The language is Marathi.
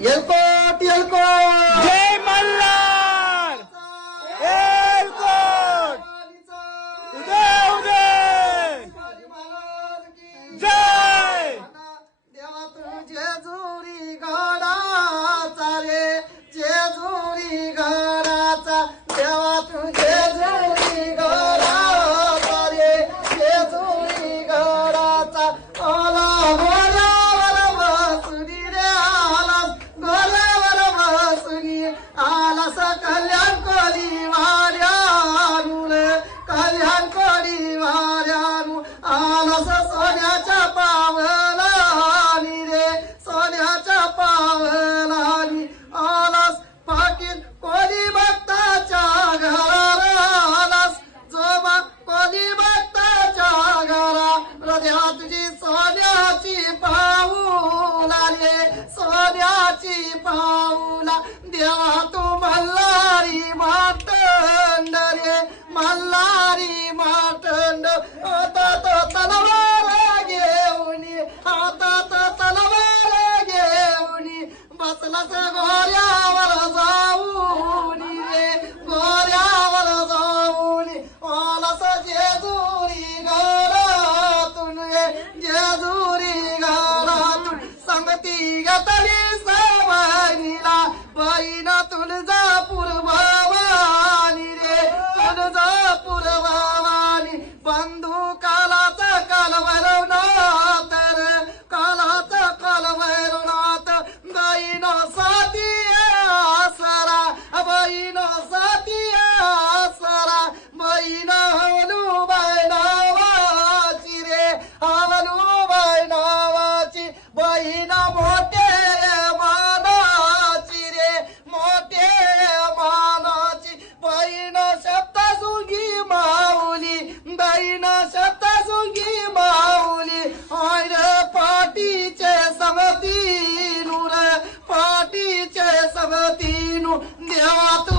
येलकोट येलकोट जय मल्हार एलकोट उदय उदय जय देवा तू जेजुरी गडाचा रे जेजुरी गडाचा देवा तू जेजुरी गडाचा रे जेजुरी गडाचा आला गोल्यावर बसुनी रे आला गोल्यावर बसुनी आला स कल्याण कोली वाड्यानु रे कल्याण कोली वाड्यानु आला स सोन्याच्या पावलानी रे सोन्याच्या पावलानी आलास पाकीट कोणी भक्ताच्या घराला आलास जोबा कोणी भक्ताच्या घरा हृदया तुझी सोन्याची पाऊला रे सोन्याची पाऊला देवा तू मल्हारी मातंड रे मल्हारी मातंड हातात तलवार घेऊनी हातात तलवार घेऊनी बसलास गोऱ्यावर जाऊनी रे गोऱ्यावर जाऊनी आलास जेजुरी घरातून रे जेजुरी घरातून संगती घेतली सवनीला बहीण तुळजापूर भवानी रे तुळजापूर भवानी बंधू कालाचा काल वैरवनाथ रे कालाचा काल वैरवनाथ बहीण साथी आसरा बहीण साथी आसरा बहीण हवलूबाई नावाची रे हवलूबाई नावाची बहीण मोठे मानाची रे मोठे मानाची बहीण सप्तशृंगी माऊली बहीण सप्तशृंगी माऊली आय रे पाटीचे संगतीनु रे पाटीचे संगतीनु देवा तू